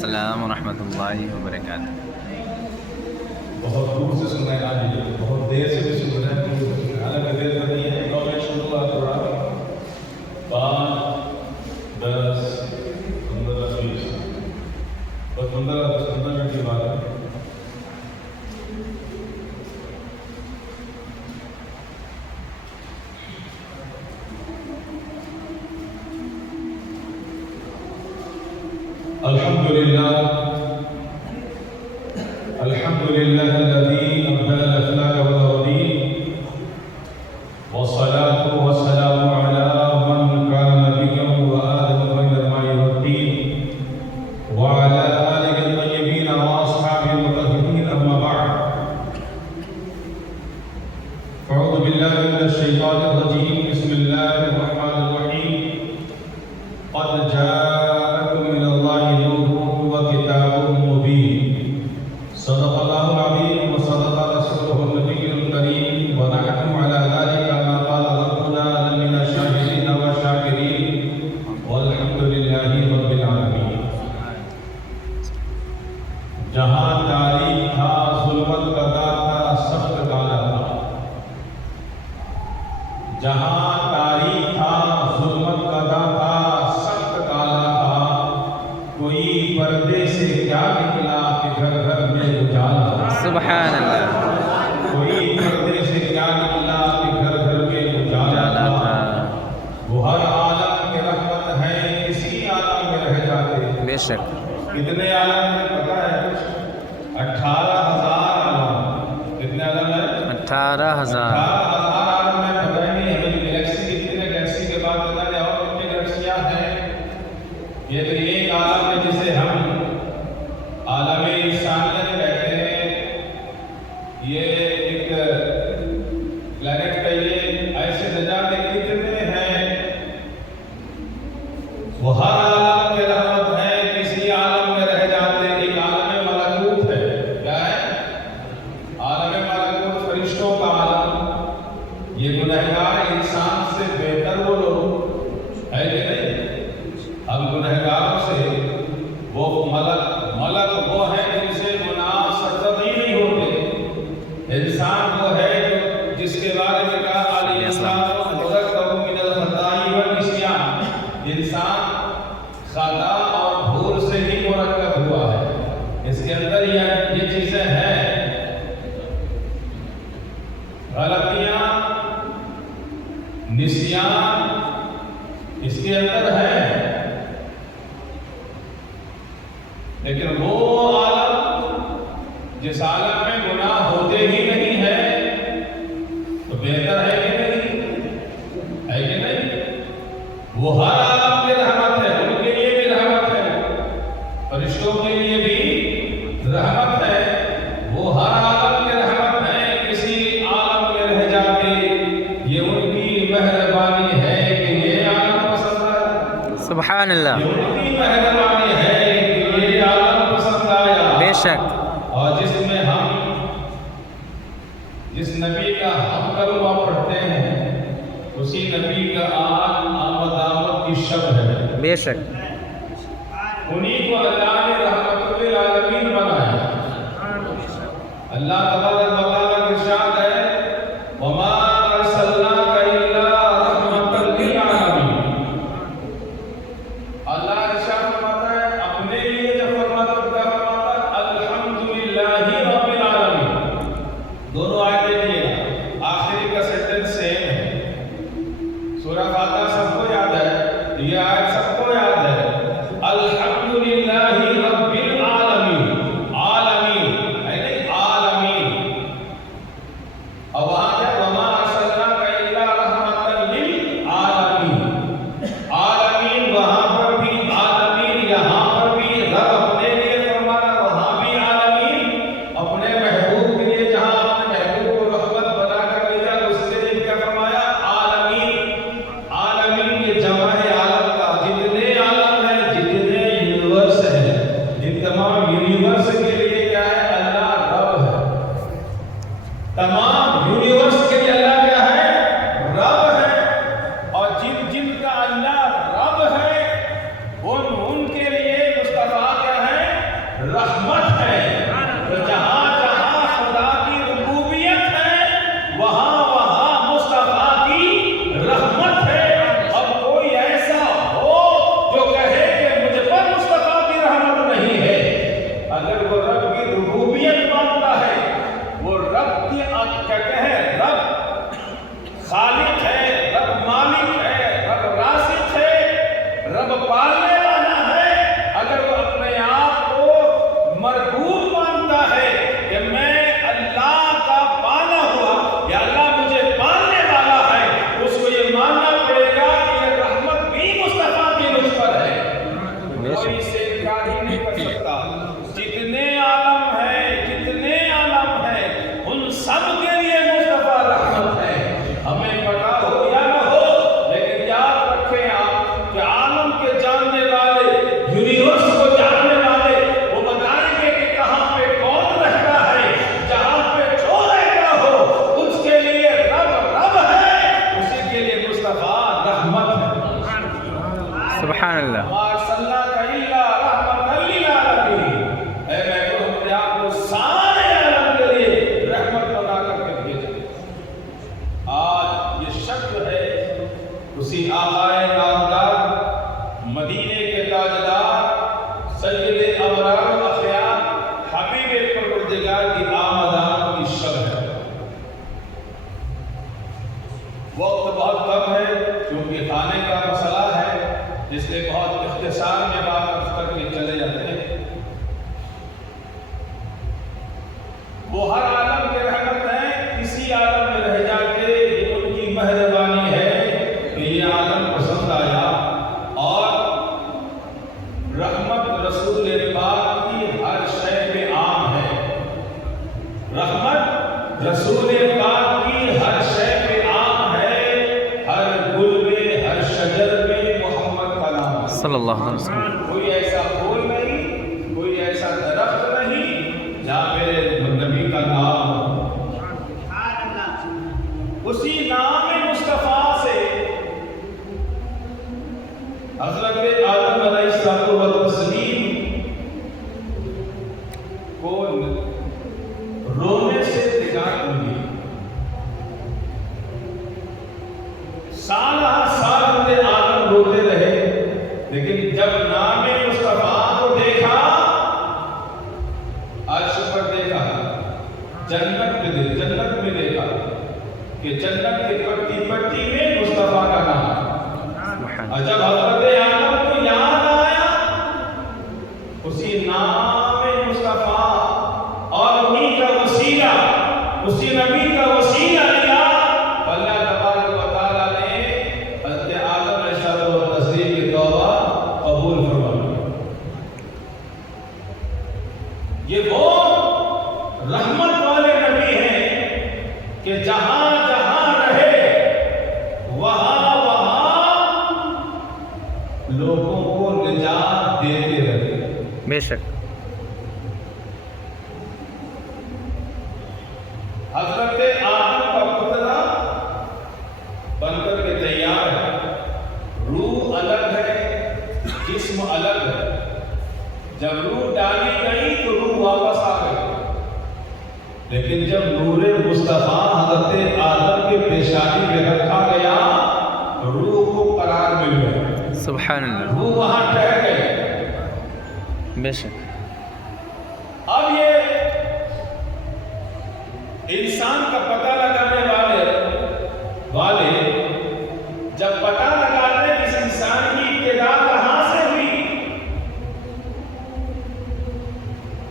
السلام ورحمۃ اللہ وبرکاتہ۔ بہت دور سے سن رہے ہیں آج یہ بہت دیر سے بھی سن رہے ہیں دور سے، حالانکہ دیر تو نہیں ہے، نو منٹ شروع ہوا تھوڑا 5 10 15 20 بس 15 منٹ کی بات ہے۔ الحمد لله الذي أبدل الأفلاك والأراضين والصلاة والسلام على من كان نبيا وآدم بين الماء والطين وعلى آله الطيبين وأصحابه المطهرين، أما بعد فأعوذ بالله من الشيطان الرجيم، بسم الله الرحمن الرحيم، قد جاءكم من الله نور وكتاب مبين، صدق الله العظيم وصدق رسوله النبي الكريم، ونحن على ذلك ما قال ربنا من الشاهدين والشاكرين، والحمد لله رب العالمين۔ جہاں تاریخ تھا ظلمت کا دار تھا، سخت کالا تھا، جہاں تاریخ تھا ظلمت کا دار تھا، سخت کالا تھا، کوئی پردے سے کیا نکلا کہ گھر گھر میں اجالا تھا۔ سبحان اللہ۔ کوئی پردے سے کیا نکلا کہ گھر گھر میں اجالا تھا، وہ ہر عالم کی رحمت ہے، کسی عالم میں رہ جاتے۔ بے شک۔ کتنے عالم میں پتہ ہے کچھ؟ 18,000 عالم۔ کتنے عالم ہے؟ 18,000۔ 18,000 عالم میں پتہ ہی نہیں ہمیں گلیکسی کتنی ہے، گلیکسی کے بعد پتہ نہیں اور کتنی گلیکسیاں ہیں۔ یہ تو ایک عالم ہے جسے ہم عالم انسانیت کہتے ہیں۔ یہ ایک پلانٹ کا یہ ایسے نظارے کتنے ہیں، وہ ہر عالم کے رحمت ہے، کسی عالم میں رہ جاتے۔ ایک عالم ملکوت ہے، کیا ہے؟ عالم ملکوت فرشتوں کا عالم۔ یہ گنہگار انسان سے بہتر وہ لوگ ہے کہ نہیں؟ ہم گنہگاروں سے وہ ملک وہ ہے جن سے گناہ سرزد ہی نہیں ہوتے۔ انسان وہ ہے جس کے بارے میں کہا الانسان مرکب من الخطاء والنسیان، انسان خطا اور بھول سے ہی مرکب ہوا ہے۔ اس کے اندر یہ چیزیں ہیں، غلطیاں، نسیان اس کے اندر ہے، لیکن وہ عالم جس عالم میں گناہ ہوتے ہی نہیں ہے تو بہتر ہے کہ نہیں؟ ہے کہ نہیں؟ وہ ہر عالم کی رحمت ہے، ان کے لیے بھی رحمت ہے، فرشتوں کے لیے بھی رحمت ہے، وہ ہر عالم کی رحمت ہے، کسی عالم میں رہ جاتے، یہ ان کی مہربانی ہے کہ یہ عالم پسند ہے۔ سبحان اللہ۔ یہ ان کی مہربانی ہے کہ یہ عالم پسند آیا۔ بے شک۔ اور جس میں ہم جس نبی کا ہم کلمہ پڑھتے ہیں اسی نبی کا آج آمد کی شب ہے۔ بے شک۔ انہی کو اللہ نے رحمت للعالمین بنایا۔ اللہ تبارک و تعالیٰ کا ارشاد ہے وَمَا أَرْسَلْنَاكَ إِلَّا رَحْمَةً لِّلْعَالَمِينَ۔ اللہ ارشاد فرماتا ہے اپنے لیے جب فرماتا ہے الحمدللہ رب العالمین۔ دونوں آیتیں دیکھیے گا، آخری کا سینٹنس سیم ہے۔ سورہ فاتحہ سب کو یاد ہے، یہ آیت سب کو یاد ہے، الحمدللہ رب العالمین۔ عالمین ہے نہیں، عالمین۔ اور وہاں ہے وما ارسلناک الا رحمۃ للعالمین۔ عالمین وہاں پر بھی عالمین، یہاں پر بھی رب اپنے لیے فرمانا، وہاں بھی عالمین اپنے محبوب کے لیے، جہاں اپنے محبوب کو رحمت بنا کر بھیجا اس کے لیے کیا فرمایا؟ عالمین۔ سبحان اللہ. وما ارسلناک الا رحمۃ للعالمین. اے میں تو ہم نے آپ کو سارے عالم کے لیے رحمت بنا کر کے بھیجا. آج یہ شک ہے اسی آقائے نامدار مدینے کے تاجدار سید ابرار الاخیار حبیب پروردگار کی آمد کی شب ہے. وقت بہت کم ہے کیونکہ کھانے کا مسئلہ ہے، اس لیے بہت اختصار میں بات کر کے چلے جاتے ہیں. وہ ہر عالم کے رحمت ہیں، کسی عالم میں رہ جاتے یہ ان کی مہربانی ہے کہ یہ عالم پسند آیا. اور رحمت رسول پاک کی ہر شے پہ عام ہے. رحمت رسول پاک کی ہر شے پہ عام ہے. ہر گل میں، ہر شجر میں محمد کا نام ہے صلی اللہ علیہ وسلم. کوئی ایسا پھول نہیں، کوئی ایسا درخت نہیں جہاں میرے نبی کا نام ہو. اسی نام مصطفیٰ سے حضرت آدم علیہ السلام والتسلیم کو رونے سے نجات ملی. سالہ سال حضرت آدم روتے رہے، لیکن جب نام مصطفیٰ کو دیکھا، عرش پر دیکھا، جنت میں دیکھا کہ جنت کی پٹی پٹی میں مصطفیٰ کا نام ہے. اور جب حضرت آدم کو یاد آیا اسی نام مصطفیٰ اور انہی کا وسیلہ، اسی نبی کا وسیلہ لیا، اللہ تبارک و تعالیٰ نے حضرت آدم علیہ السلام و تسلیم کی توبہ قبول فرمائی. یہ وہ رحمت والے نبی ہیں کہ جہاں جہاں رہے وہاں وہاں لوگوں کو نجات دیتے رہے. بے شک. حضرت آدم کا پتلا بن کر کے تیار ہے. روح الگ ہے، جسم الگ ہے. جب روح ڈالی گئی تو روح واپس آ گئی، لیکن جب نور مصطفیٰ حضرت آدم کے پیشانی میں رکھا گیا روح کو قرار مل گیا. سبحان اللہ. روح وہاں ٹھہر گئی. بے شک. اب یہ انسان کا پتہ لگانے والے جب پتہ لگاتے کہ اس انسان کی ابتدا کہاں سے ہوئی،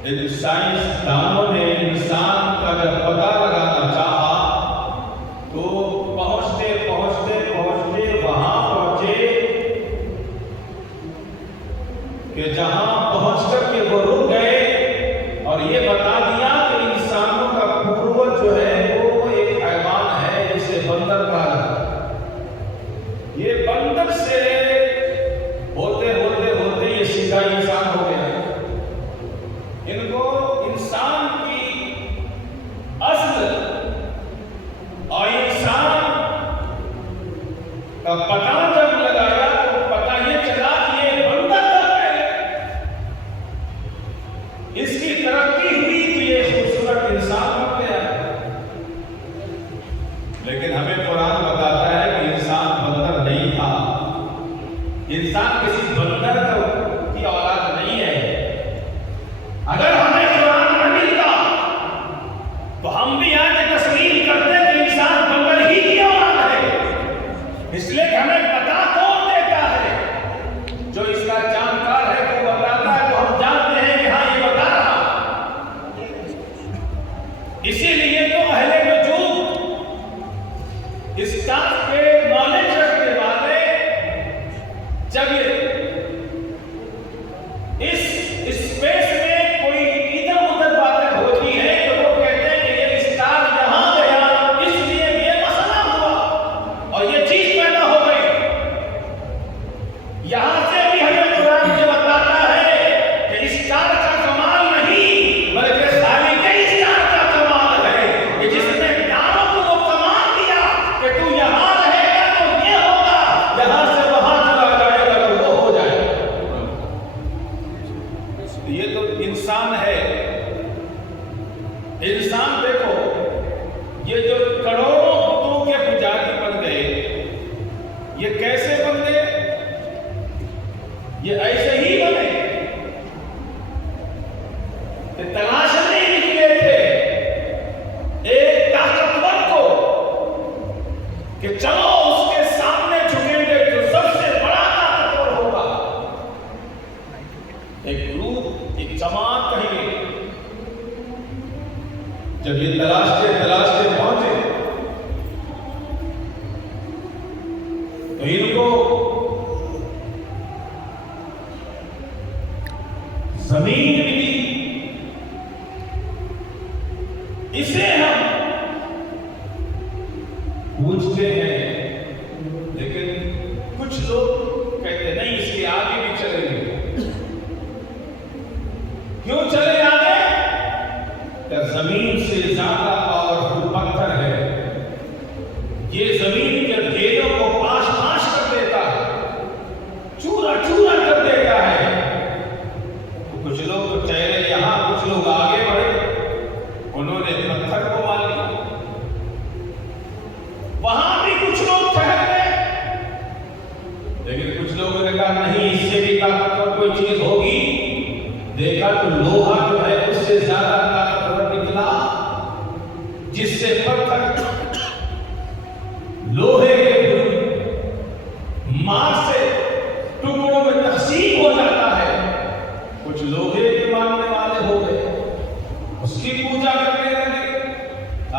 ان سائنس دانوں نے انسان کا جب پتہ لگانا چاہا تو پہنچتے وہاں پہنچے کہ جہاں پہنچ کر کے وہ رک گئے اور یہ بتا دیا کہ انسانوں کا پوروج جو ہے وہ ایک حیوان ہے جسے بندر کہا جاتا ہے. یہ بندر سے ہوتے یہ سیدھا انسان ہو گیا. ان کو انسان کی اصل اور انسان کا پتہ جب لگایا تو پتہ یہ چلا کہ یہ بندر تک ہے. اس کی ترقی ہوئی تو یہ خوبصورت انسان بن گیا. لیکن ہمیں قرآن بتاتا ہے کہ انسان بندر نہیں تھا. انسان کسی بندر کی اولاد نہیں ہے. اگر ہمیں قرآن نہ ملتا تو ہم بھی آج تسلیم کرتے کہ انسان بندر ہی کی اولاد ہے. اس لیے کہ ہمیں پتہ کون دیتا ہے؟ جو اس کا جانکار ہے وہ بتاتا ہے تو ہم جانتے ہیں کہ ہاں یہ بتا رہا. اسی لیے تو اہل وجود اس بات کے نالج رکھنے والے جب اس اسپیس میں کوئی ادھر ادھر باتیں ہوتی ہیں تو وہ کہتے ہیں کہ یہ اسٹار یہاں گیا اس لیے یہ مسئلہ ہوا اور یہ چیز پیدا ہو گئی. یہ کیسے بنے؟ یہ ایسے ہی بنے کہ تلاشنے نکلے تھے ایک طاقتور کو کہ چلو اس کے سامنے جھکیں گے جو سب سے بڑا طاقتور ہوگا. ایک گروپ، ایک جماعت کہیں گے. جب یہ تلاشتے پہنچے تو ان کو زمین ملی. اسے ہم پوچھتے ہیں، لیکن کچھ لوگ کہتے نہیں اس کے آگے بھی چلیں گے. کیوں چلے آگے؟ کہ زمین سے زیادہ پاورفل پتھر ہے. یہ زمین کے ڈھیروں کو پاش پاش کر دیتا ہے، چورا چورا کر دیتا ہے. کچھ لوگ تو چہرے یہاں، کچھ لوگ آگے بڑھے، انہوں نے پتھر کو مار لیا. وہاں بھی کچھ لوگ ٹھہر گئے، لیکن کچھ لوگوں نے کہا نہیں، اس سے بھی طاقتور کوئی چیز ہوگی. دیکھا تو لوہا جو ہے اس سے زیادہ طاقتور نکلا، جس سے پتھر لوہے کے مار سے ٹکڑوں میں تقسیم ہو جاتا ہے. کچھ لوہے کے ماننے والے ہو گئے، اس کی پوجا کرنے لگے.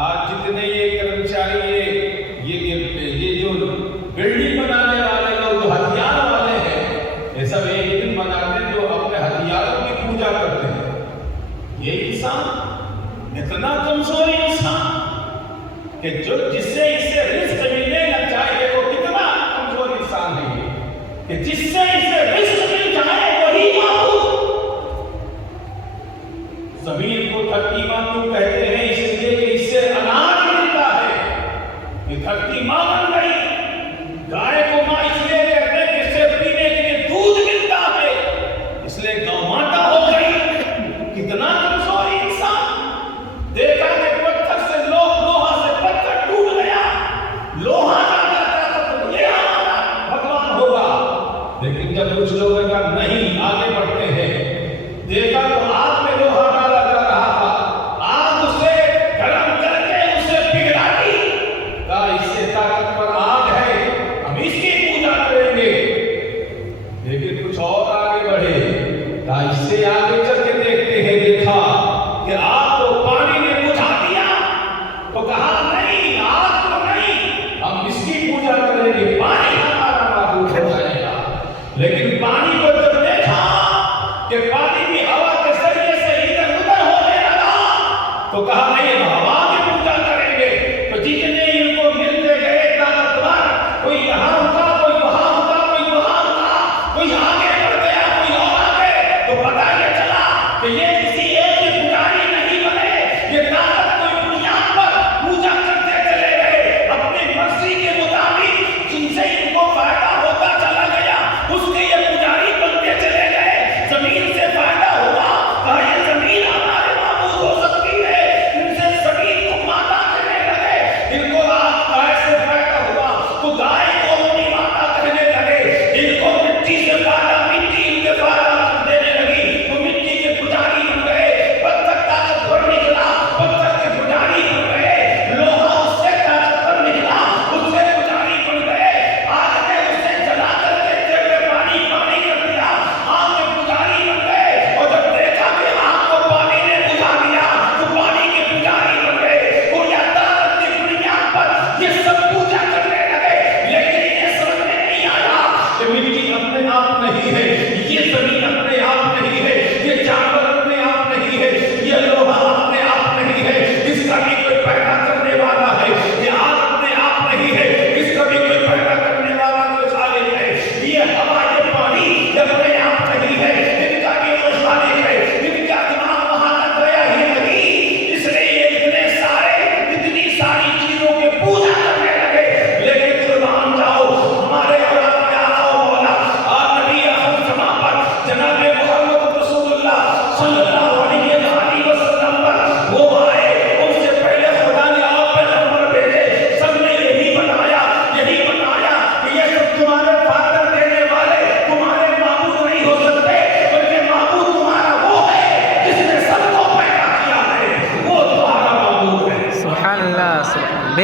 آج جتنے یہ کرمچاری یہ جو بلڈنگ بنانے والے لوگ، جو ہتھیار والے ہیں، یہ سب ایک دن بناتے ہیں جو اپنے ہتھیاروں کی پوجا کرتے ہیں. یہ انسان اتنا کمزور انسان کہ جس سے اسے رزق ملنے لگ جائے، وہ کتنا کمزور انسان ہے یہ، کہ جس سے اسے رزق مل جائے وہی معبود. زمین کو دھرتی ماں کیوں کہتے ہیں؟ اس لیے کہ اس سے اناج ملتا ہے. یہ دھرتی ماں بن گئی. گائے کو ماں اس لیے کہتے ہیں کہ اس سے پینے کے لیے دودھ ملتا ہے، اس لیے گو ماتا ہو گئی. کتنا کمزور انسان. دیکھا کہ پتھر سے لوہا سے پتھر ٹوٹ گیا. لوہا زیادہ طاقتور، یہ ہمارا بھگوان ہوگا. لیکن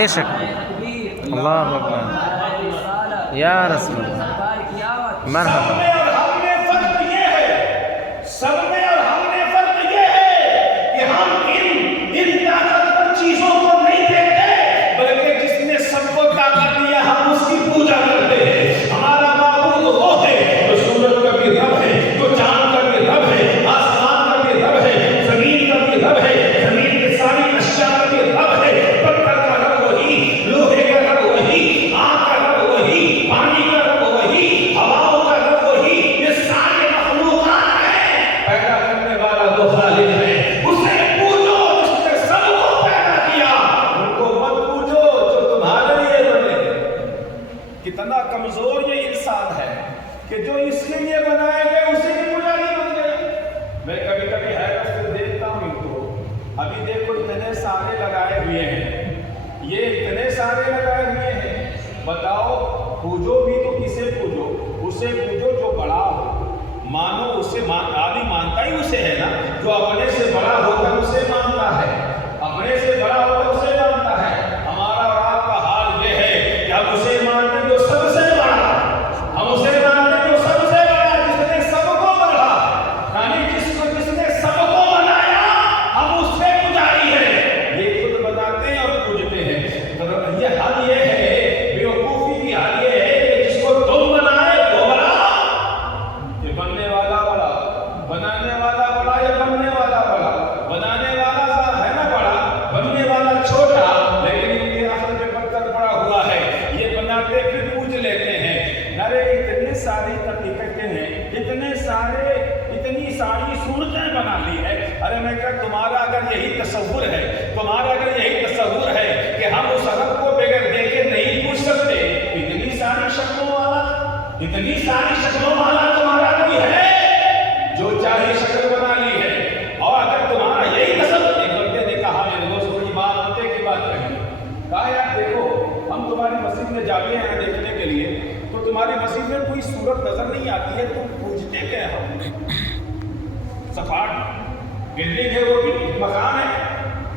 بے شک اللہ اکبر یا رسول اللہ مرحبا سب میں اور ہم میں فرق یہ ہے کہ ہم ان طاقتور چیزوں کو نہیں دیکھتے بلکہ جس نے سب کو طاقت دیا ہم اس کی پوجا کرتے ہیں. ہمارا معبود وہ ہے جو سورج کا بھی رب ہے, جو چاند کا بھی رب ہے, آسمان کا بھی رب ہے, زمین کا بھی رب ہے, زمین کے ساری اشیاء کا بھی رب ہے. پتھر کا رب وہی, لوہے کا رب وہی, آگ کا رب وہی, پانی کا رب وہی, ہواؤں کا رب وہی. یہ سارے مخلوقات پیدا کرنے والا وہ خالق ہے. اسے پوجو جس نے سب کو پیدا کیا. ان کو مت پوجو جو تمہارے لیے بنے. کتنا کمزور یہ انسان ہے کہ جو اس کے لیے بنائے گئے اسی کی پوجا نہیں بن گئے. میں کبھی کبھی حیرت سے دیکھتا ہوں ان کو. ابھی دیکھو اتنے سارے لگائے ہوئے ہیں, یہ اتنے سارے لگائے ہوئے ہیں. بتاؤ پوجو بھی تو کسے پوجو؟ اسے پوجو جو بڑا ہو. مانو اسے آدمی مانتا ہی اسے ہے نا, جو اپنے سے بڑا ہوتا ہے اسے مانتا ہے, اپنے سے بڑا ہوتا ہے اسے مانتا ہے. ہمارا اور آپ کا حال یہ ہے کہ ہم اسے مانتے ہیں جو سب سے بڑا, ہم اسے مانتے ہیں جو سب سے بڑا, جس نے سب کو بڑھا, یعنی جس نے سب کو بنایا ہم اس سے پجاری ہیں. یہ خود بتاتے ہیں اور پوجتے ہیں. یہ حال یہ ہے, بیوقوفی کی حال یہ ہے کہ جس کو تم بنائے وہ بڑا, بننے والا بڑا, بنانے والا بڑا یا بننے والا بڑا. بنانے والا ہے نا بڑا, بننے والا چھوٹا, لیکن ان کے اصل میں پتھر پڑا ہوا ہے. یہ بناتے پھر پوج لیتے ہیں. ارے اتنے ساری حقیقتیں ہیں, اتنے سارے, اتنی ساری صورتیں بنا لی ہے. ارے میں کہا تمہارا اگر یہی تصور ہے, تمہارا اگر یہی تصور ہے کہ ہم اس رب کو بغیر دیکھے نہیں پوچھ سکتے, اتنی ساری شکلوں والا, اتنی ساری شکلوں والا تمہارا کوئی ہے جو چاہے شکل بنا لی ہے. اور اگر تمہارا یہی تصور, ایک بندے نے کہا میرے دوست بڑی بات ہوتے کی بات کہی, کہا یار دیکھو ہم تمہاری مسجد میں جاتے ہیں دیکھنے کے لیے, تو تمہاری مسجد میں کوئی صورت نظر نہیں آتی ہے, تم پوجتے کیا ہو؟ سپاٹ بلڈنگ ہے, وہ بھی مکان ہے,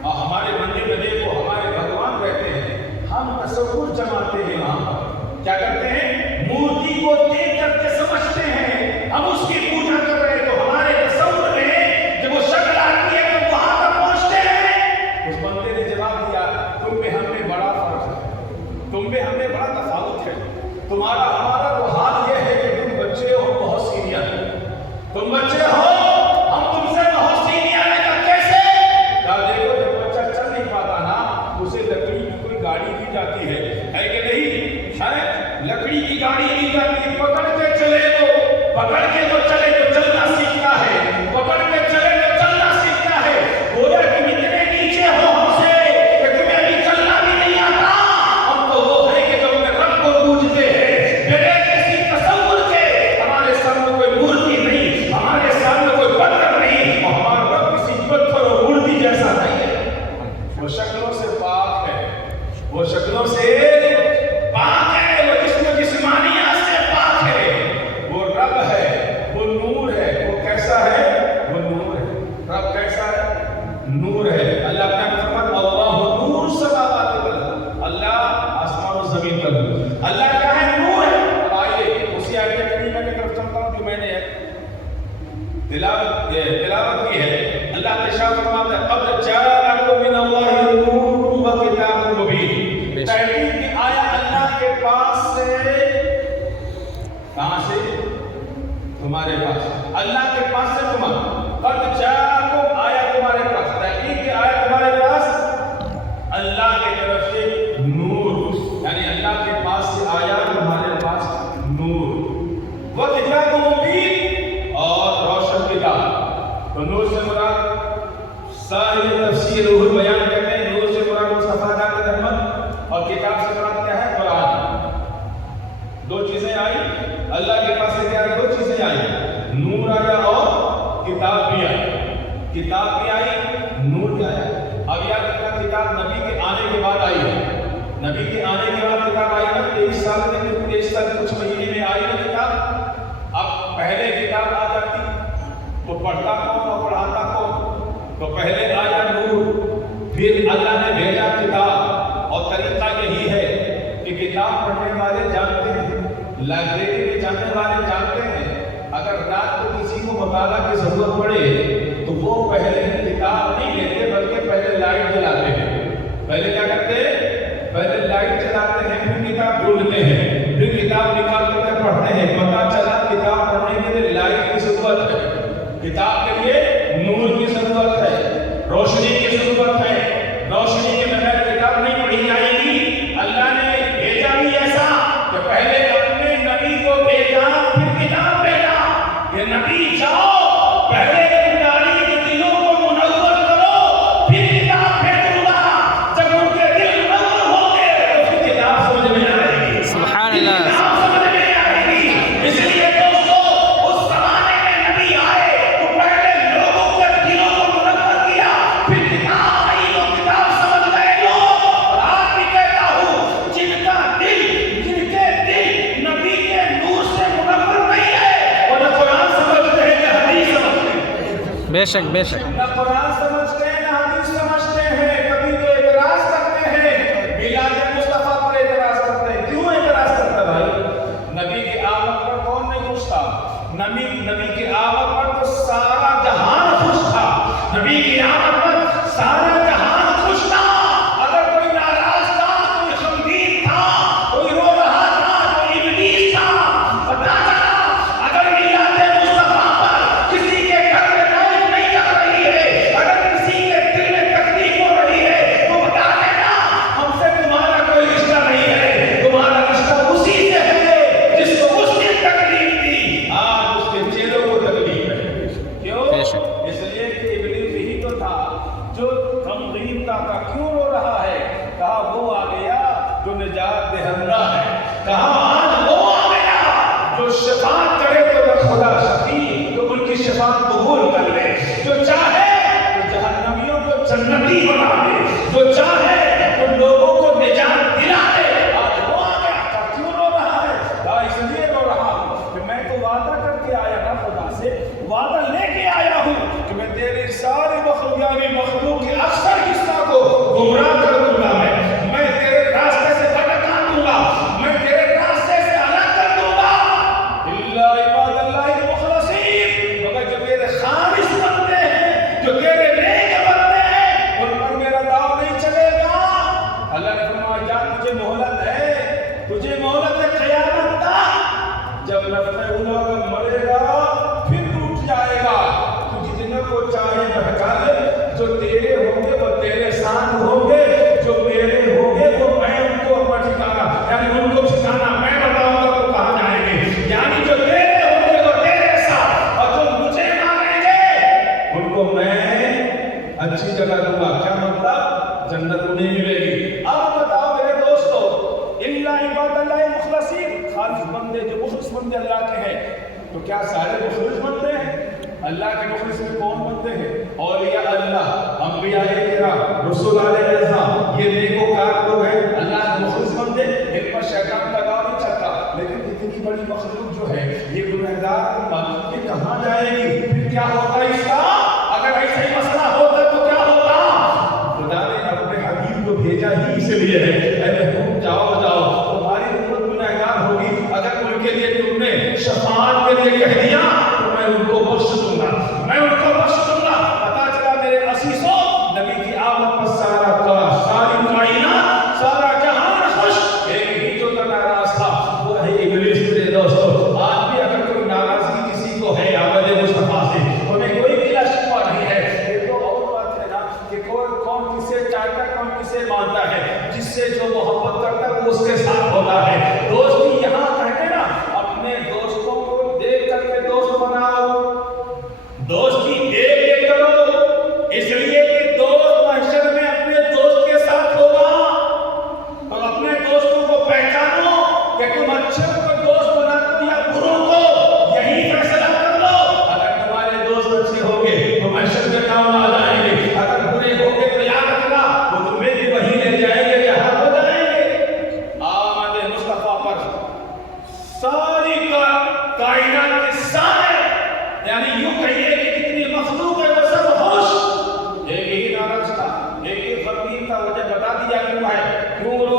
اور ہمارے مندر میں دیکھو ہمارے بھگوان رہتے ہیں. ہم تصور جماتے ہیں, وہاں پر کیا کرتے ہیں, مورتی کو دیکھ کر کے سمجھتے ہیں ہم اس کی پوجا کر رہے ہیں. تو ہمارے تصور میں جب وہ شکل آتی ہے تو وہاں تک پہنچتے ہیں. اس بندے نے جواب دیا تم میں ہم میں بڑا فرق ہے, تم میں ہم میں بڑا تفاوت ہے. تمہارا ہمارا تو حال یہ ہے کہ تم بچے ہو بہت سینئر, تم بچے ہو ہم تم سے بہت سینئر ہیں. کیسے؟ کہا دیکھو جب بچہ چل نہیں پاتا نا, اسے لکڑی کی کوئی گاڑی دی جاتی ہے کہ نہیں, شاید لکڑی کی گاڑی دی جاتی ہے, پکڑ کے چلے تو, پکڑ کے تو چلے تو چلنا سیکھتا ہے, پکڑ کے چلے تو چلنا سیکھتا ہے. گویا تم اتنے نیچے ہو ہم سے کہ تمہیں ابھی چلنا بھی نہیں آتا. ہم تو وہ ہے کہ جو اپنے رب کو پوجتے ہیں بغیر کسی تصور کے. ہمارے سامنے کوئی مورتی نہیں, ہمارے سامنے کوئی پتھر نہیں, اور ہمارا رب کسی پتھر اور مورتی جیسا نہیں ہے. وہ شکلوں سے پاک ہے, وہ شکلوں سے پاک ہے, وہ جسمانیات سے پاک ہے. وہ رب ہے, وہ نور ہے. وہ کیسا ہے؟ وہ نور ہے. رب کیسا ہے؟ نور ہے. اللہ کا فرمان اللہ نور السماوات والارض, اللہ آسمان و زمین کا نور. اللہ کیا ہے؟ نور ہے. اب آئیے اسی آیت کریمہ کی طرف چلتا ہوں جو میں نے تلاوت کی ہے. اللہ کے ارشاد فرماتا ہے قد جاءکم من اللہ نور و کتاب مبین. تحقیق کی آیا اللہ کے پاس سے, کہاں سے؟ تمہارے پاس. اللہ کے پاس سے تمہارا. قد جاءکم آیا تمہارے پاس, تحقیق کی آیا تمہارے پاس اللہ کی طرف سے نور, یعنی اللہ کے پاس سے آیا تمہارے پاس نور. وہ کتاب مبین, اور روشن کتاب. تو نور سے مراد صاحب تفسیر روح البیان کہتے ہیں, نور سے مراد مصطفیٰ رحمت, اور کتاب سے مراد کیا ہے؟ قرآن. دو چیزیں آئی اللہ کے پاس سے, کیا دو چیزیں آئی, نور آیا اور کتاب بھی آئی. کتاب بھی آئی, نور بھی آیا. اب یاد رکھنا کتاب نبی کے آنے کے بعد آئی ہے. نبی کے آنے کے بعد کتاب آئی نا, 23 سال کچھ مہینے میں آئی نا کتاب. اب پہلے کتاب آ جاتی تو پڑھتا کون اور پڑھاتا کون؟ تو پہلے آیا نور, پھر اللہ نے بھیجا کتاب, اور طریقہ یہی ہے کہ کتاب پڑھنے والے جانتے ہیں، لائبریری میں جانے والے جانتے ہیں، اگر رات کو کسی کو مطالعہ کی ضرورت پڑے تو وہ پہلے کتاب نہیں لیتے بلکہ پہلے لائٹ جلاتے ہیں۔ پہلے کیا کرتے ہیں؟ پہلے لائٹ جلاتے ہیں، پھر کتاب ڈھونڈتے ہیں، پھر کتاب نکال کر پڑھتے ہیں۔ پتہ چلا کتاب پڑھنے کے لیے لائٹ کی ضرورت ہے، کتاب کے لیے نور کی ضرورت ہے، روشنی کی ضرورت ہے۔ روشنی کے بغیر کتاب نہیں پڑھی جائے گی۔ اللہ نے بھیجا بھی ایسا کہ پہلے اپنے نبی کو بھیجا پھر کتاب بھیجا۔ یہ نبی جاؤ، پہلے تمہاری کے دلوں کو منور کرو پھر کتاب بھیجوں گا۔ جب ان کے دل منور ہوں گے تو پھر کتاب سمجھ میں آئے گی۔ سبحان اللہ۔ کتاب سمجھ میں آئے گی۔ اس لیے دوستو اس زمانے میں نبی آئے تو پہلے لوگوں کے دلوں کو منور کیا، پھر کتاب آئی تو کتاب سمجھ گئے لوگ۔ اور آج بھی کہتا ہوں جن کا دل، جن کے دل نبی کے نور سے منور نہیں ہے وہ نہ قرآن سمجھتے ہیں نہ حدیث سمجھتے ہیں۔ بے شک بے شک۔ نہ قرآن سمجھتے ہیں نہ حدیث سمجھتے ہیں۔ کبھی تو اعتراض کرتے ہیں، میلاد مصطفیٰ پر اعتراض کرتے ہیں۔ کیوں اعتراض کرتے ہیں بھائی؟ نبی کی آمد پر کون نہیں خوش تھا؟ نبی کی آمد پر تو سارا جہان خوش تھا۔ نبی کی آمد پر سارا جہان خوش تھا۔ اگر کوئی ناراض تھا، کوئی غمگین تھا، کوئی رو رہا تھا، کوئی ابلیس تھا، پتہ چلا اگر میلاد مصطفیٰ پر کسی کے گھر میں لائٹ نہیں جل رہی ہے، اگر کسی کے دل میں تکلیف ہو رہی ہے تو بتا دینا ہم سے تمہارا کوئی رشتہ نہیں ہے، تمہارا رشتہ اسی سے ہے جس کو اس دن تکلیف دی، آج اس کے چیلوں کو تکلیف ہے۔ کیوں؟ بے شک۔ اس لیے کہ ابلیس یہی تو تھا جو غمگین تھا، کیوں رو رہا ہے؟ کہا وہ آ گیا جو نجات دہندہ ہے، کہا آج وہ آ گیا جو شفاعت کرے تو خدا شفیع، تو ان کی شفاعت قبول کر لے، جو چاہے تو جہنمیوں کو جنتی بنا دے، جو چاہے تو لوگوں کو نجات دلا دے۔ آج وہ آ گیا، کہا کیوں رو رہا ہے؟ کہا اس لیے رو رہا ہوں کہ میں تو وعدہ کر کے آیا تھا، خدا سے وعدہ لے کے آیا ہوں کہ میں تیری ساری مخلوق کے اکثر حصہ کو گمراہ کر دوں گا، میں تیرے راستے سے بھٹکا دوں گا، میں تیرے راستے سے الگ کر دوں گا۔ الا عباد اللہ المخلصین، مگر جو تیرے خالص بندے ہیں، جو تیرے نیک بندے ہیں، ان پر میرا داؤ نہیں چلے گا۔ اللہ نے فرمایا جا تجھے مہلت ہے، تجھے مہلت ہے قیامت تک، جب نفخہ اولیٰ کا مرے گا پھر ٹوٹ جائے گا، تو جتنے کو چاہے بہکا لے، جو تیرے ہوں گے وہ تیرے ساتھ ہوں گے، جو میرے ہوں گے وہ میں ان کو اپنا ٹھکانا، یعنی ان کو ٹھکانا میں بتاؤں گا تو کہاں جائیں گے، یعنی جو تیرے ہوں گے وہ تیرے ساتھ، اور جو مجھے مانیں گے ان کو میں اچھی جگہ دوں گا۔ کیا مطلب؟ جنت انہیں ملے گی۔ اب بتاؤ میرے دوستو، الا عباد اللہ المخلصین، خالص بندے جو مخلص بندے اللہ کے ہیں، تو کیا سارے مخلص بندے ہیں؟ اللہ کے مخلص میں کون بندے ہیں؟ اولیاء اللہ، انبیاء کرام، رسول علیہ السلام، یہ نیکوکار لوگ ہیں اللہ کے مخلص بندے، ان پر شیطان کا داؤ نہیں چلتا۔ لیکن اتنی بڑی مخلوق جو ہے یہ گنہگار امت، یہ کہاں جائے گی؟ پھر کیا ہوتا اس کا؟ اگر ایسا ہی مسئلہ ہوتا تو کیا ہوتا؟ خدا نے اپنے حبیب کو بھیجا ہی اس لیے ہے، اے محبوب جاؤ جاؤ، تمہاری امت گنہگار ہوگی، اگر ان کے لیے تم نے شفاعت کے لیے کہہ دیا تو میں ان کو بخش دوں گا، میں ان کو بخش دوں گا۔ پتہ چلا میرے عزیزوں، نبی کی آمد پر ساری کائنات، سارا جہان خوش، ایک ہی جو ناراض تھا وہ ہے ابلیس۔ میرے دوستو آج بھی اگر کوئی ناراضگی کسی کو ہے آمد مصطفیٰ سے، انہیں کوئی گلہ شکوہ نہیں ہے، یہ تو اور بات ہے نا کہ کون کسے چاہتا ہے، کون کسے مانتا ہے، جس سے جو محبت کرتا ہے وہ اس کے ساتھ ہوتا ہے۔ دوستی یہاں کہتے ہیں نا، اپنے دوستوں کو دیکھ کر کے دوست بناؤ، دوستی دیکھ کے کرو، اس لیے کہ دوست محشر میں اپنے دوست کے ساتھ ہوگا۔ تو اپنے دوستوں کو پہچانو کہ تم اچھے کو دوست بناتے ہو یا بروں کو، یہی فیصلہ کر لو۔ اگر تمہارے دوست اچھے ہوں گے تو محشر میں کام آ جائیں گے، اگر برے ہوں گے تو یاد رکھنا وہ تمہیں بھی وہی لے جائیں گے جہاں ہو جائیں گے۔ آمد مصطفیٰ پر ساری کائنات کے سارے، یعنی یوں کہیے کہ کتنی مخلوق ہے وہ سب خوش، ایک ہی ناراض تھا، ایک ہی غمگین تھا، وجہ بتا دیا کیوں ہے، کیوں رو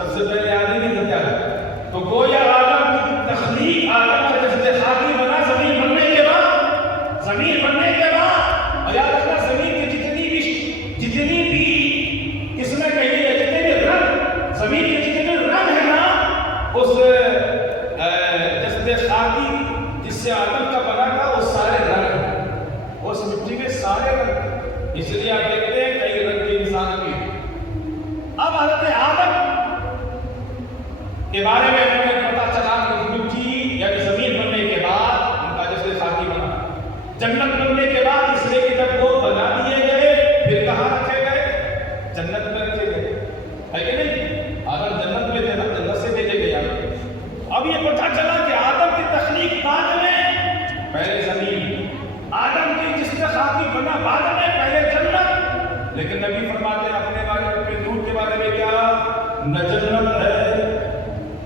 سب سے پہلے آدم ہی بنتا ہے. تو گویا آدم کی تخلیق، آدم کا جسد خاکی بنا زمین بننے کے بعد، زمین بننے کے بعد. اور یاد رکھنا زمین کی جتنی بھی اس میں کہیے جتنے بھی رنگ، زمین کے جتنے رنگ ہیں نا، اس جسد خاکی جس سے آدم کا بنا تھا وہ سارے رنگ ہیں، اس مٹی میں سارے رنگ. اس لیے آپ دیکھتے ہیں کئی رنگ کے انسان بھی. اب حضرت آدم کے بارے میں ہمیں پتا چلا کہ مٹی یعنی زمین بننے کے بعد ان کا جسد خاکی بنا. جنت بننے کے بعد اس لیے کہ جب وہ بنا دیے گئے پھر کہاں رکھے گئے؟ جنت میں رکھے گئے، ہے کہ نہیں؟ آدم جنت میں تھے نا، جنت سے بھیجے گئے آدم. اب یہ پتا چلا کہ آدم کی تخلیق بعد میں، پہلے زمین. آدم کی جسد خاکی بنا بعد میں، پہلے جنت. لیکن نبی فرماتے ہیں اپنے بارے میں، اپنے نور کے بارے میں کیا؟ نہ جنت ہے،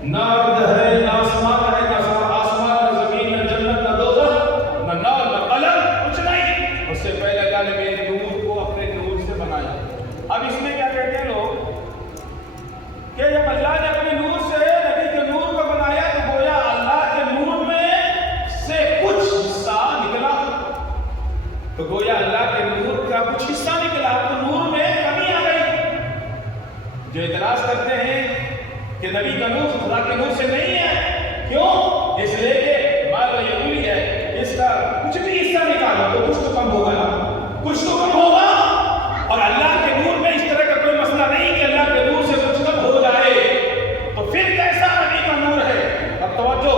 نہ ارض ہے، نہ آسمان ہے، نہ آسمان، نہ زمین، نہ جنت، نہ دوزخ، نہ نار، نہ قلم، کچھ نہیں. اس سے پہلے اللہ نے میرے نور کو اپنے نور سے بنایا. اب اس میں کیا کہتے ہیں لوگ کہ جب اللہ نے اپنے نور سے نبی کے نور کو بنایا تو گویا اللہ کے نور میں سے کچھ حصہ نکلا. تو گویا اللہ کے نور کا کچھ حصہ نکلا تو نور میں کمی آ گئی. جو اعتراض کرتے ہیں کہ نبی کا نور خدا کے نور سے نہیں ہے، کیوں؟ اس لیے کہ بات یہی ہے، اس کا کچھ بھی حصہ نکالا تو کچھ تو کم ہوگا نا، کچھ تو کم ہوگا. اور اللہ کے نور میں اس طرح کا کوئی مسئلہ نہیں کہ اللہ کے نور سے کچھ کم ہو جائے. تو پھر کیسا نبی کا نور ہے؟ اب توجہ،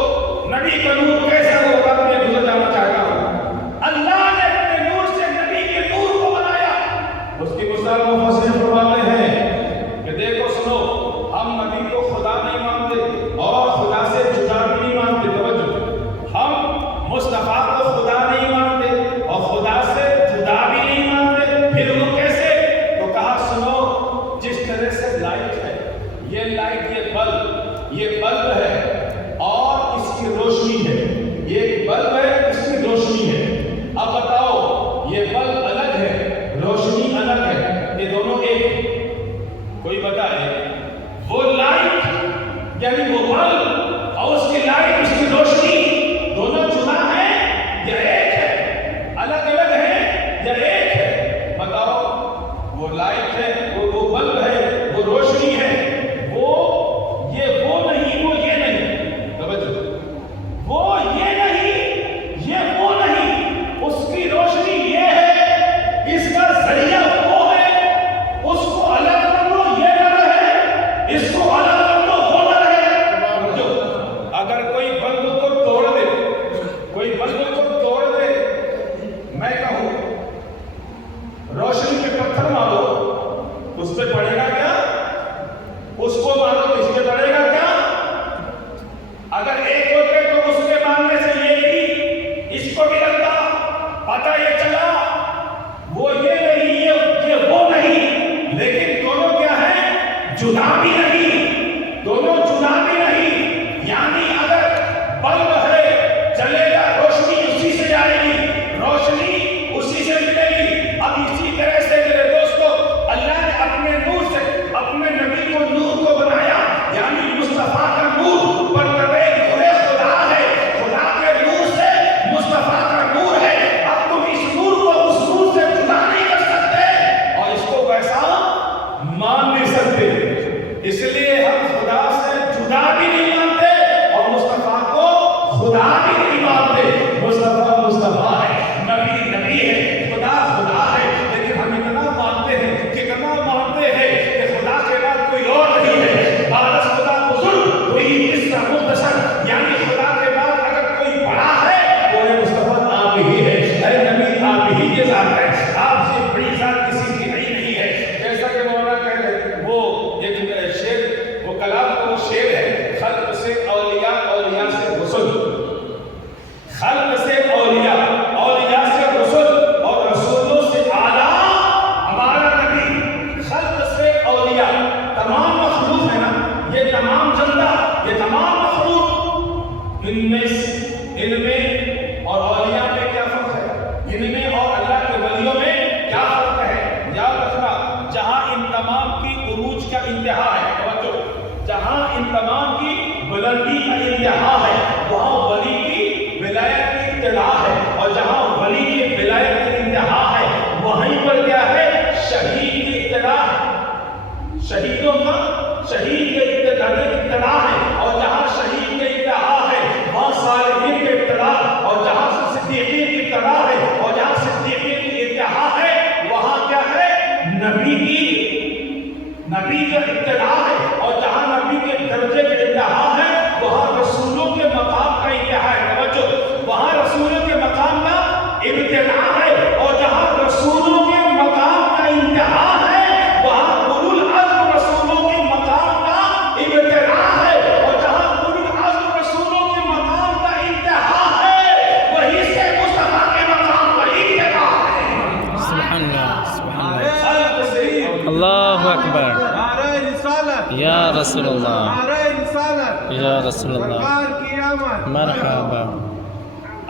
نبی کا نور کیسا ہوگا میں گزر جانا چاہتا ہوں. اللہ نے اپنے نور سے نبی کے نور کو بنایا. اس کی مثال مفسر فرماتے ہیں کہ دیکھو سنو، ہم نبی کو خدا نہیں مانتے اور خدا سے جدا بھی نہیں مانتے. توجہ، ہم مصطفیٰ کو خدا نہیں مانتے اور خدا سے جدا بھی نہیں مانتے. پھر وہ کیسے؟ تو کہا سنو، جس طرح سے لائٹ ہے، یہ لائٹ، یہ بلب ہے اور اس کی روشنی ہے. یہ بلب ہے، اس کی روشنی ہے. اب بتاؤ، یہ بلب الگ ہے، روشنی الگ ہے، یہ دونوں ایک؟ کوئی بتائے؟ وہ لائٹ یعنی وہ بلب اور اس کی لائٹ، اس کی روشنی دونوں جدا ہیں یا ایک ہے؟ الگ الگ ہے یا ایک ہے؟ بتاؤ. وہ لائٹ ہے، وہ بلب ہے، وہ روشنی ہے، وہ نہیں، وہ یہ نہیں. توجہ، وہ یہ نہیں، یہ وہ نہیں. اس کی روشنی یہ ہے، اس کا ذریعہ وہ ہے. اس کو الگ کر دو، یہ نہ رہے، اس کو الگ کر دو، وہ نہ رہے. جو اگر کوئی بلب کو توڑ دے، کوئی بلب کو توڑ دے، میں کہوں روشنی کے پتھر مارو، اس پہ پڑے گا کیا؟ اس کو مارو تو اس پہ پڑے گا کیا؟ اگر ایک ہوتے تو اس کے ماننے سے یہ بھی اس کو بھی لگتا. پتہ یہ چلا وہ یہ نہیں، یہ وہ نہیں. لیکن دونوں کیا ہیں؟ جدا بھی نہیں، دونوں جدا بھی نہیں. یعنی اگر بلب ہے، جلے گا، روشنی اسی سے جائے گی، روشنی اسی سے ملے گی. اب اسی طرح سے میرے دوستو، اللہ نے اپنے نور سے اپنے نبی کو نور کو بنایا. یعنی مصطفیٰ کا نور پر نورے خدا ہے، خدا کے نور سے مصطفیٰ کا نور ہے. اب تم اس نور کو اس نور سے جدا نہیں کر سکتے اور اس کو ویسا مان نہیں سکتے. اس لیے ہم خدا سے جدا بھی نہیں مانتے اور مصطفیٰ کو خدا بھی نہیں مانتے. مصطفیٰ مصطفیٰ ہے، نبی نبی ہے، خدا خدا ہے. لیکن ہم اتنا مانتے ہیں کہ خدا کے بعد کوئی اور نہیں ہے. بعد خدا بزرگ کوئی اس کا مختصر، یعنی خدا کے بعد اگر کوئی بڑا ہے وہ ہے مصطفیٰ، آپ ہی ہے. اے نبی، آپ ہی کے ذات ہے، آپ سے بڑی ذات کسی کی نہیں ہے. جیسا کہ مولانا کہہ رہے، وہ ایک شعر، وہ کلام کا وہ شعر ہے، خلق سے اولیاء، اولیاء سے رسول. خلق سے اولیاء، اولیاء سے رسول اور رسولوں سے اعلیٰ ہمارا نبی. خلق سے اولیاء، تمام مخلوق ہے نا، یہ تمام جندہ، یہ تمام مخلوق، ان میں اور اولیاء میں کیا فرق ہے؟ ان میں اور اللہ کے ولیوں میں کیا فرق ہے؟ یاد رکھنا، جہاں ان تمام کی عروج کا انتہا ہے، توجہ، انتہا ہے وہاں ولی کی ولایت کی ابتدا ہے، اور جہاں ولی کی ولایت کی انتہا ہے وہیں پر کیا ہے؟ شہید کی ابتدا ہے، شہید کے درجے کی ابتدا ہے، اور جہاں شہید کے انتہا ہے وہاں صالحین کی ابتدا، اور جہاں سے صدیقین کی ابتدا ہے، اور جہاں صدیقین کی انتہا ہے وہاں کیا ہے؟ نبی کا ابتدا ہے، اور جہاں نبی کے درجے کی انتہا ہے وہاں رسولوں کے مقام کا انتہا ہے۔ توجہ، وہاں رسولوں کے مقام کا ابتدا ہے، اور جہاں رسولوں کے مقام کا انتہا ہے وہاں اولو العزم رسولوں کے مقام کا ابتدا ہے، اور جہاں اولو العزم رسولوں کے مقام کا انتہا ہے وہیں سے مصطفیٰ کے مقام کا ابتدا ہے۔ سبحان اللہ، سبحان اللہ، التسلیم، اللہ اکبر، نعرہ رسالت، یا رسول اللہ، نعرہ رسالت، یا رسول اللہ، سرکار کی آمد۔ مرحبا۔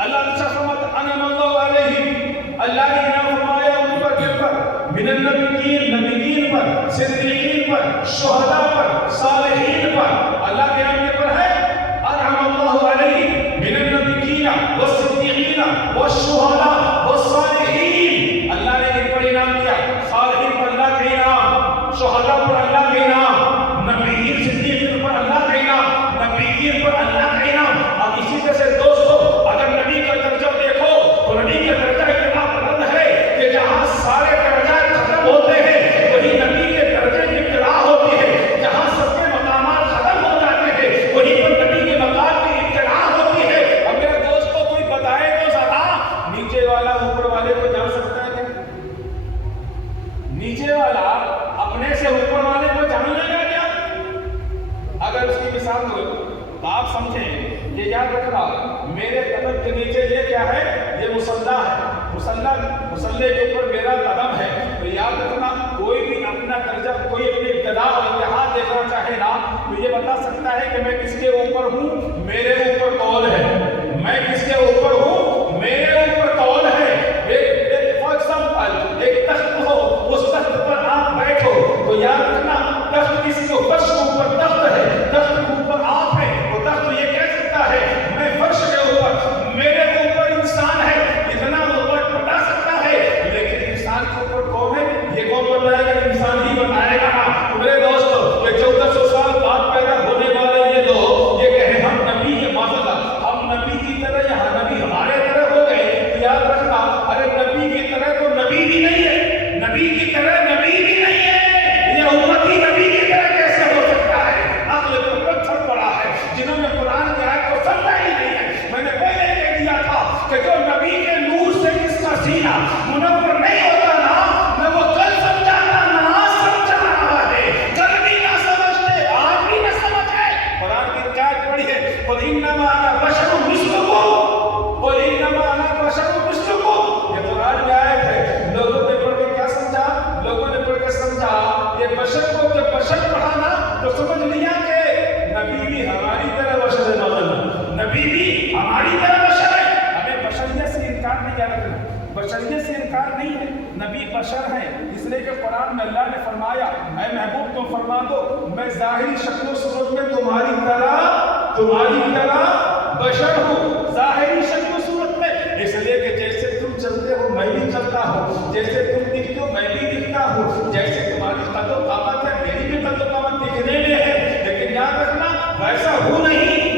اللہ نے فرمایا انعم اللہ علیہم، اللہ نے انعام فرمایا ان پر کن پر؟ من النبیین پر، صدیقین پر، شہداء پر، صالحین پر۔ اللہ کے انعام پر ہے انعم اللہ علیہم من النبیین والصدیقین والشہداء والصالحین۔ اللہ نے ان پر انعام دیا، صالحین پر اللہ کا انعام، شہداء پر اللہ کا انعام، نبیین صدیقین پر اللہ کا انعام، نبیین پر اللہ کا انعام۔ اب اسی طرح سے دوستو اگر نبی کا درجہ دیکھو تو نبی کا درجہ اتنا بلند ہے کہ جہاں سارے درجات ختم ہوتے ہیں وہی نبی کے درجے کی ابتدا ہوتی ہے، جہاں سب کے مقامات ختم ہو جاتے ہیں وہیں پر نبی کے مقام کی ابتدا ہوتی ہے۔ اب میرے دوستو کوئی بتائے تو ذرا نیچے والا اوپر والے کو جان سکتا ہے کیا؟ نیچے والا اپنے سے اوپر والے کو جان لے گا کیا؟ اگر اس کی مثال دو تو آپ سمجھیں، یہ یاد رکھنا میرے قدم کے نیچے یہ کیا ہے؟ یہ مصلی ہے، مصلی کے اوپر میرا قدم ہے۔ تو یاد رکھنا کوئی بھی اپنا درجہ، کوئی اپنی ابتدا اور انتہا دیکھنا چاہے نا تو یہ بتا سکتا ہے کہ میں کس کے اوپر ہوں، میرے اوپر کون ہے، میں کس کے اوپر ہوں، میرے اوپر کون ہے۔ فار ایگزامپل ایک تخت ہو، اس تخت پر آپ بیٹھو تو یاد رکھنا تخت کسی کو فرش کے اوپر تخت ہے، تخت کے اوپر آپ ہے، وہ تخت یہ کہہ سکتا ہے میں فرش کے اوپر، میرے اوپر انسان ہے، اتنا اوپر بتا سکتا ہے، لیکن انسان کے اوپر کون ہے یہ کون بتائے گا؟ انسان ہی بتائے گا نا۔ میرے دوستو یہ 1400 سال بعد پیدا ہونے والے یہ لوگ یہ کہیں ہم نبی کے ماضل، ہم نبی کی طرح، یہاں نبی ہمارے طرح ہو گئے، تو یاد رکھنا ارے نبی کی طرح تو نبی بھی نہیں ہے، نبی کی طرح نبی بھی نہیں ہے، یہ امتی نبی کی طرح کیسے ہو سکتا ہے؟ عقل پر پتھر پڑا ہے جنہوں نے قرآن کی آیت کو سمجھا ہی نہیں ہے۔ میں نے پہلے کہہ دیا تھا کہ جو نبی کے نور سے جس کا سینہ منور نہیں ہوتا نا، میں وہ کل سمجھاتا نہ آج سمجھا رہا ہے، کل بھی نہ سمجھتے آج بھی نہ سمجھے۔ قرآن کی آیت پڑھی ہے قُلْ إِنَّمَا أَنَا بَشَرٌ مِثْلُكُمْ، قُلْ إِنَّمَا أَنَا بَشَرٌ مِثْلُكُمْ۔ یہ قرآن کی آیت ہے، لوگوں نے پڑھ کے کیا سمجھا؟ لوگوں نے پڑھ کے سمجھا یہ بشر کو جب بشر پڑھانا تو سمجھ لیا کہ نبی بھی ہماری طرح بشر ہے، نبی بھی ہماری طرح بشر ہے۔ ہمیں بشریت سے انکار نہیں کیا رکھنا، بشریت سے انکار نہیں ہے، نبی بشر ہیں، اس لیے کہ قرآن میں اللہ نے فرمایا اے محبوب تم فرما دو میں ظاہری شکل و صورت میں تمہاری طرح بشر ہوں، ظاہری شکل و صورت میں، اس لیے کہ جیسے تم چلتے ہو میں بھی چلتا ہوں، جیسے تم دکھتے ہو میں بھی دکھتا ہوں، جیسے تمہاری قد و قامت ہے میری بھی قد و قامت دکھنے میں ہے، لیکن یاد رکھنا ویسا ہوں نہیں،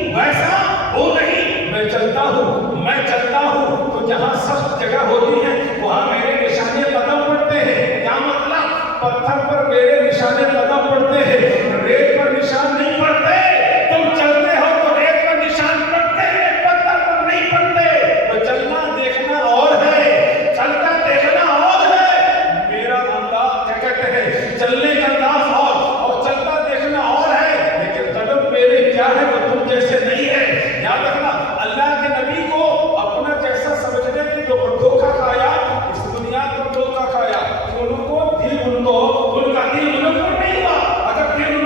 میں چلتا ہوں تو جہاں سخت جگہ ہوتی ہے وہاں میرے نشانے قدم پڑتے ہیں۔ کیا مطلب؟ پتھر پر میرے نشانے قدم پڑتے ہیں، ریت پر نشان نہیں پڑتے۔ تم چلتے ہو تو ریت پر نشان پڑتے ہیں، پتھر پر نہیں پڑتے۔ تو چلنا دیکھنا اور ہے، چلتا دیکھنا اور ہے، میرا انداز کیا کہتے ہیں چلنے کا انداز اور چلتا دیکھنا اور ہے، لیکن قدم میرے کیا ہے وہ تم جیسے نہیں ہے۔ یاد رکھنا اللہ کے نبی کو اپنا جیسا سمجھنے کی جو دھوکہ کھایا، اس دنیا کو دھوکہ کھایا، ان کا دل منور نہیں ہوا۔ اگر دل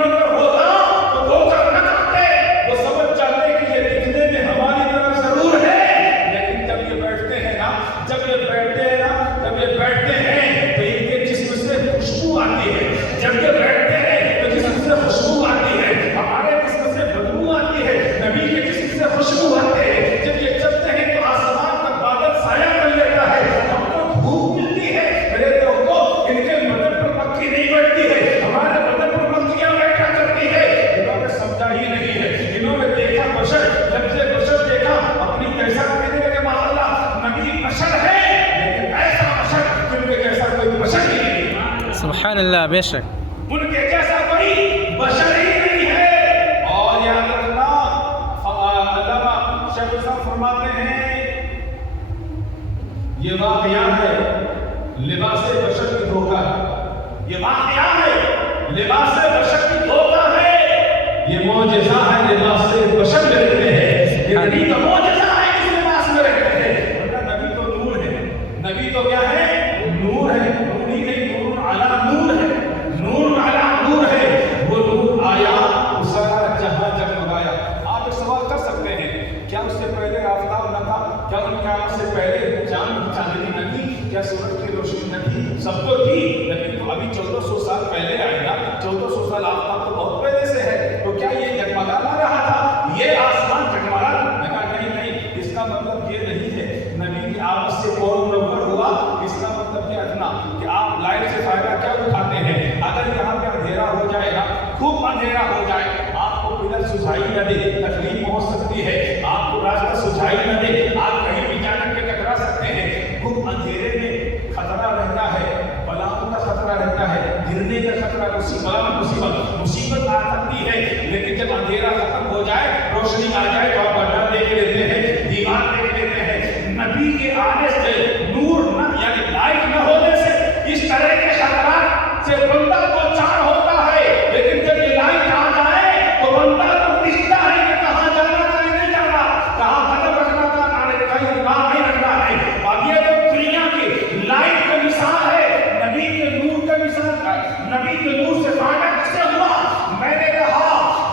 سبحان اللہ بے شک ان کے جیسا کوئی بشر ہی نہیں ہے. اور یاد رکھنا علامہ شیخ الاسلام فرماتے ہیں یہ واقعہ ہے لباس بشر کی دھوکہ ہے. یہ واقعہ ہے لباس بشر کی دھوکہ ہے. یہ معجزہ ہے لباس بشر میں رہتے ہیں. یہ نبی کا معجزہ ہے اس لباس میں رہتے ہیں. نبی تو نور ہے. نبی تو کیا ہے؟ نور ہے. نوری نہیں نور علی نور ہے. نور علی نور ہے. وہ نور آیا وہ سارا جہاں جگمگایا. آپ ایک سوال کر سکتے ہیں کیا اس سے پہلے آفتاب نہ تھا؟ کیا ان کے آنے سے پہلے چاند چاندنی نہ تھی؟ کیا سورج کی روشنی نہ تھی؟ سب تو تھی. لیکن تو ابھی 1400 سال پہلے آئے گا. 1400 سال آفتاب تو بہت پہلے سے ہے. تو کیا یہ جگمگا نہ رہا تھا؟ یہ آسمان جگمگا نہیں. اس کا مطلب یہ نہیں ہے نبی کی آمد سے قوم منور ہوا. اس کا مطلب یہ اتنا کہ آپ لائٹ سے فائدہ کیا اٹھاتے ہیں؟ اگر یہاں پہ اندھیرا ہو جائے گا خوب اندھیرا ہو جائے آپ کو پلر سجھائی نہ دے تکلیف پہنچ سکتی ہے. آپ کو راستہ سجھائی نہ دے آپ کہیں بھی جا کر کے ٹکرا سکتے ہیں. خوب اندھیرے میں خطرہ رہتا ہے. بلاؤں کا خطرہ رہتا ہے. گرنے کا خطرہ مصیبت آ سکتی ہے. لیکن جب اندھیرا ختم ہو جائے روشنی آ جائے تو آپ بٹا دیکھ لیتے ہیں دیوار دیکھ لیتے ہیں. نبی کے آنے سے نور نہ یعنی لائٹ نہ ہونے سے اس طرح کے خطرات سے بندہ کو چار ہوتا ہے. لیکن جب یہ لائٹ آ جائے تو بندہ تو دکھتا ہے کہ کہاں جانا کہیں نہیں جانا, کہاں قدم رکھنا تھا کہیں نہیں رکھنا ہے. اب یہ تو دنیا کی لائٹ کا مثال ہے. نبی کے نور کا مثال ہے. نبی کے نور سے فائدہ کس سے ہوا؟ میں نے کہا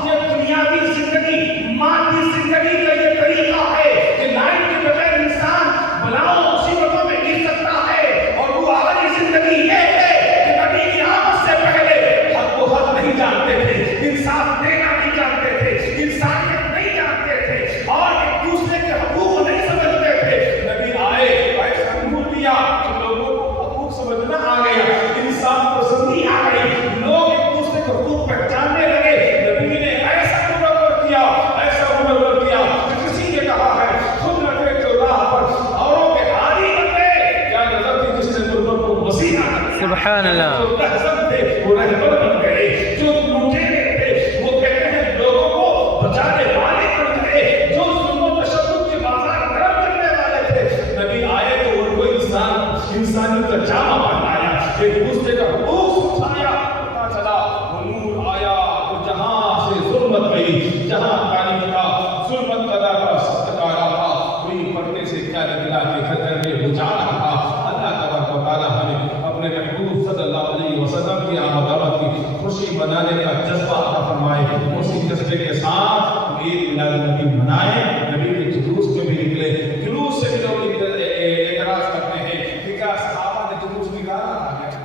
یہ دنیاوی زندگی مادی زندگی کا یہ طریقہ ہے کہ لائٹ کے بغیر انسان بلاؤں مصیبتوں میں گر سکتا ہے. اور وہ آخری زندگی یہ ہے کہ نبی کی آمد سے پہلے حق و حق نہیں جانتے تھے, انصاف دینا نہیں جانتے تھے, انسانیت نہیں جانتے تھے اور ایک دوسرے کے حقوق نہیں سمجھتے تھے. نبی آئے ایسا نور دیا کہ لوگوں کو حقوق سمجھنا آ گیا, انسان پسندی آ گئی, لوگ ایک دوسرے کے حقوق پہچاننے لگے. نبی نے ایسا منور کیا کہ کسی نے کہا ہے خود نبی جو راہ پر اوروں کے عادی بندے کیا نظر تھی جس نے دونوں کو مسیح نہ کیا. سبحان اللہ. جو تہذب تھے وہ رہبر بن گئے, جو لوٹے گئے تھے وہ کہتے ہیں لوگوں کو بچانے والے بن گئے, جو ظلم و تشدد کے بازار گرم کرنے والے تھے. نبی آئے تو ان کو انسانیت کا جامہ پہنایا, ایک دوسرے کا حقوق سمجھایا. پتا چلا وہ نور آیا تو جہاں سے ظلمت گئی, جہاں تعلیم کا ظلمت ادا کا سخت کارا تھا وہی پردے سے کیا نکلا کہ گھر گھر میں اجالا تھا. اللہ تبارک و تعالی ہمیں اپنے محبوب صلی اللہ علیہ وسلم کی آمد کی خوشی منانے کا جذبہ عطا فرمائے. اسی جذبے کے ساتھ عید میلاد النبی منائیں. نبی کے جلوس میں بھی نکلے. جلوس سے بھی لوگ اعتراض کرتے ہیں کہ کیا صحابہ نے جلوس نکالا کیا؟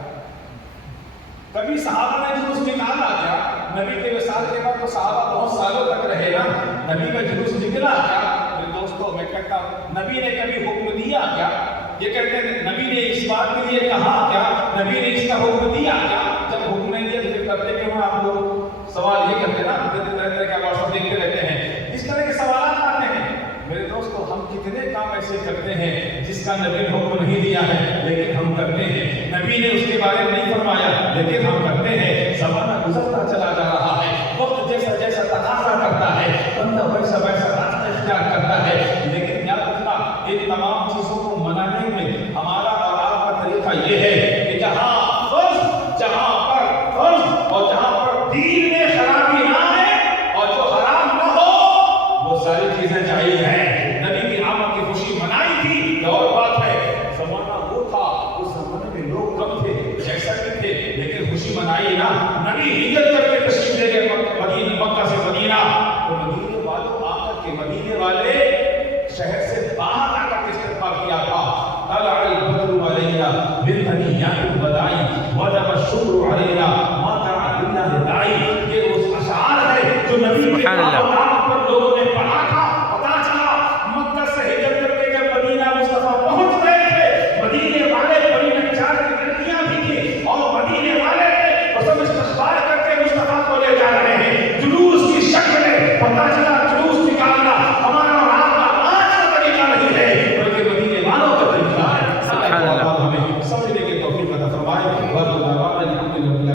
کبھی صحابہ نے جلوس نکالا کیا؟ نبی کے وصال کے بعد تو صحابہ بہت سالوں تک رہے نا. نبی کا جلوس نکلا کیا؟ میرے دوستوں میں کہتا ہوں نبی نے کبھی حکم دیا کیا؟ یہ کہتے ہیں نبی نے اس بات کے لیے کہا کیا؟ نبی نے اس کا حکم دیا کیا؟ جب حکم نہیں دیا تو پھر کرتے کیوں ہیں آپ لوگ؟ سوال یہ کرتے ہیں نا, طرح طرح کا واٹس ایپ دیکھتے رہتے ہیں, اس طرح کے سوالات آتے ہیں. میرے دوستو ہم کتنے کام ایسے کرتے ہیں جس کا نبی نے حکم نہیں دیا ہے لیکن ہم کرتے ہیں. نبی نے اس کے بارے میں نہیں فرمایا لیکن ہم کرتے ہیں. زمانہ گزرتا چلا جا رہا ہے, وقت جیسا جیسا تقاضا کرتا ہے بندہ ویسا ویسا راستہ اختیار کرتا ہے. لیکن یاد رکھنا ان تمام چیزوں کو منانے میں ہمارا اور آپ کا طریقہ یہ ہے کہ جہاں پر دین میں خرابی نہ آئے اور جو حرام نہ ہو وہ ساری چیزیں جائز ہیں. نبی کی آمد کی خوشی منائی تھی یہ اور بات ہے. زمانہ وہ تھا اس زمانے میں لوگ کم تھے جیسا بھی تھے لیکن خوشی منائی نا. نبی ہجرت کر کے تشریف لے گئے مکہ سے مدینہ, تو مدینے والوں آ کر کے مدینے والے شہر سے باہر آ کر کے استقبال کیا تھا. طلع البدر علینا بالهنیات الوداع وجب الشکر علینا ما دعا لله داعی. یہ اس اشعار ہے جو نبی کے